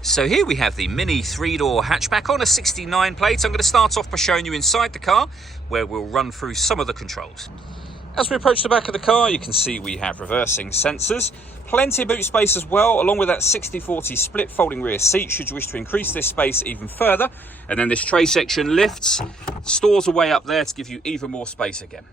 So here we have the Mini 3-door hatchback on a 69 plate. I'm going to start off by showing you inside the car, where we'll run through some of the controls. As we approach the back of the car, you can see we have reversing sensors, plenty of boot space as well, along with that 60/40 split folding rear seat should you wish to increase this space even further. And then this tray section lifts, stores away up there to give you even more space again.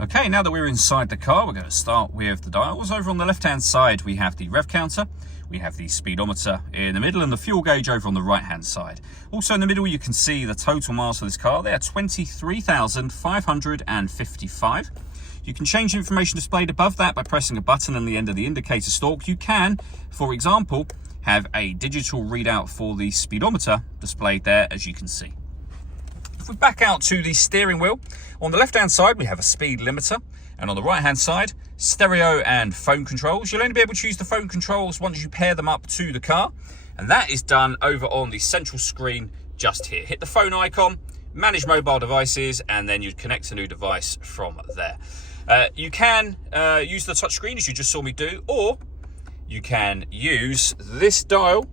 Okay, now that we're inside the car, we're going to start with the dials. Over on the left-hand side, we have the rev counter. We have the speedometer in the middle and the fuel gauge over on the right-hand side. Also in the middle, you can see the total miles for this car. They are 23,555. You can change the information displayed above that by pressing a button on the end of the indicator stalk. You can, for example, have a digital readout for the speedometer displayed there, as you can see. If we back out to the steering wheel, on the left-hand side, we have a speed limiter. And on the right-hand side, stereo and phone controls. You'll only be able to use the phone controls once you pair them up to the car. And that is done over on the central screen just here. Hit the phone icon, manage mobile devices, and then you'd connect a new device from there. You can use the touchscreen, as you just saw me do, or you can use this dial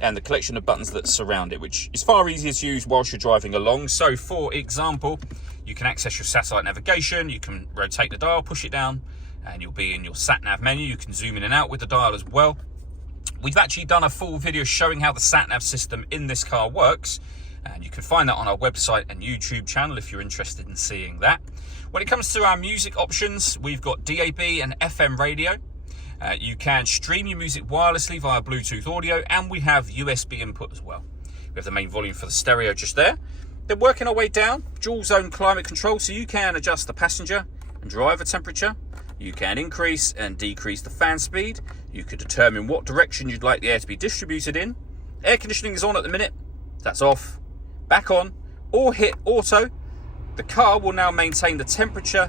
and the collection of buttons that surround it, which is far easier to use whilst you're driving along. So, for example, you can access your satellite navigation, you can rotate the dial, push it down, and you'll be in your sat-nav menu. You can zoom in and out with the dial as well. We've actually done a full video showing how the sat-nav system in this car works, and you can find that on our website and YouTube channel if you're interested in seeing that. When it comes to our music options, we've got DAB and FM radio. You can stream your music wirelessly via Bluetooth audio, and we have USB input as well. We have the main volume for the stereo just there. Then working our way down, dual zone climate control, so you can adjust the passenger and driver temperature. You can increase and decrease the fan speed. You can determine what direction you'd like the air to be distributed in. Air conditioning is on at the minute. That's off. Back on, or hit auto. The car will now maintain the temperatures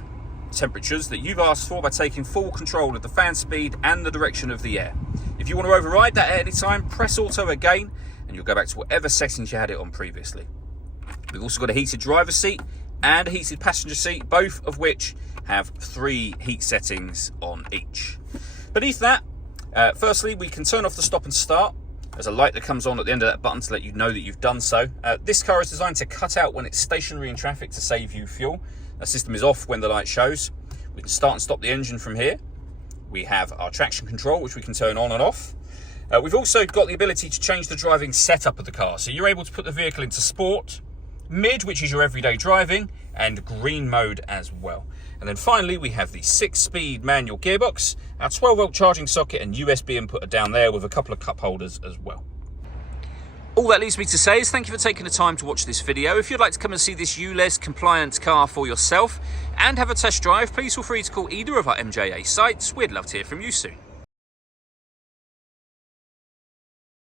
that you've asked for by taking full control of the fan speed and the direction of the air. If you want to override that at any time, press auto again and you'll go back to whatever settings you had it on previously. We've also got a heated driver's seat and a heated passenger seat, both of which have 3 heat settings on each. Beneath that, firstly, we can turn off the stop and start. There's a light that comes on at the end of that button to let you know that you've done so. This car is designed to cut out when it's stationary in traffic to save you fuel. The system is off when the light shows. We can start and stop the engine from here. We have our traction control, which we can turn on and off. We've also got the ability to change the driving setup of the car. So you're able to put the vehicle into sport, mid, which is your everyday driving, and green mode as well. And then finally, we have the 6-speed manual gearbox. Our 12-volt charging socket and USB input are down there with a couple of cup holders as well. All that leaves me to say is thank you for taking the time to watch this video. If you'd like to come and see this ULEZ compliant car for yourself and have a test drive, please feel free to call either of our MJA sites. We'd love to hear from you soon.